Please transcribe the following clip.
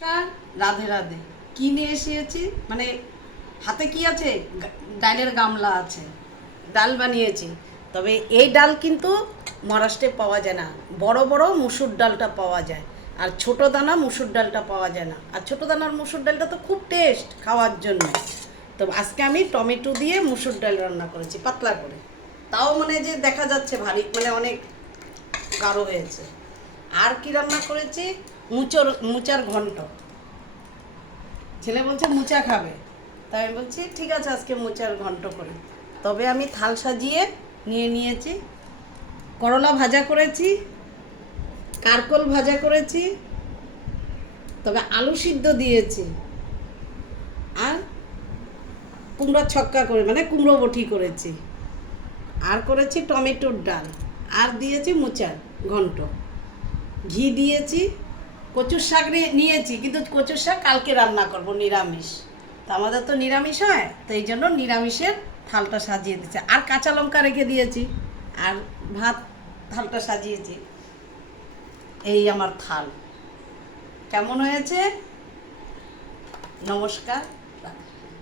নমস্কার, রাধে রাধে। কি নিয়ে এসেছি মানে হাতে কি আছে? ডালের গামলা আছে, ডাল বানিয়েছি। তবে এই ডাল কিন্তু মহারাষ্ট্রে পাওয়া যায় না। বড় বড় মুসুর ডালটা পাওয়া যায়, আর ছোট দানা মুসুর ডালটা পাওয়া যায় না। আর ছোট দানার মুসুর ডালটা তো খুব টেস্ট খাওয়ার জন্য। তো আজকে আমি টমেটো দিয়ে মুসুর ডাল রান্না করেছি পাতলা করে। তাও মানে যে দেখা যাচ্ছে ভারী, মানে অনেক গাঢ় হয়েছে। আর কি রান্না করেছি? মুচার ঘন্ট। ছেলে বলছে মুচা খাবে, তাই আমি বলছি ঠিক আছে আজকে মোচার ঘন্ট করি। তবে আমি থাল সাজিয়ে নিয়েছি। করলা ভাজা করেছি, কারকোল ভাজা করেছি, তবে আলু সিদ্ধ দিয়েছি, আর কুমড়ো ছক্কা করে মানে কুমড়ো বটি করেছি, আর করেছি টমেটোর ডাল, আর দিয়েছি মোচার ঘন্ট। ঘি দিয়েছি, কচুর শাক নিয়েছি, কিন্তু কচুর শাক কালকে রান্না করব নিরামিষ। তো আমাদের তো নিরামিষ হয়, তো এই জন্য নিরামিষের থালটা সাজিয়ে দিচ্ছে। আর কাঁচা লঙ্কা রেখে দিয়েছি, আর ভাত থালটা সাজিয়েছি। এই আমার থাল কেমন হয়েছে? নমস্কার।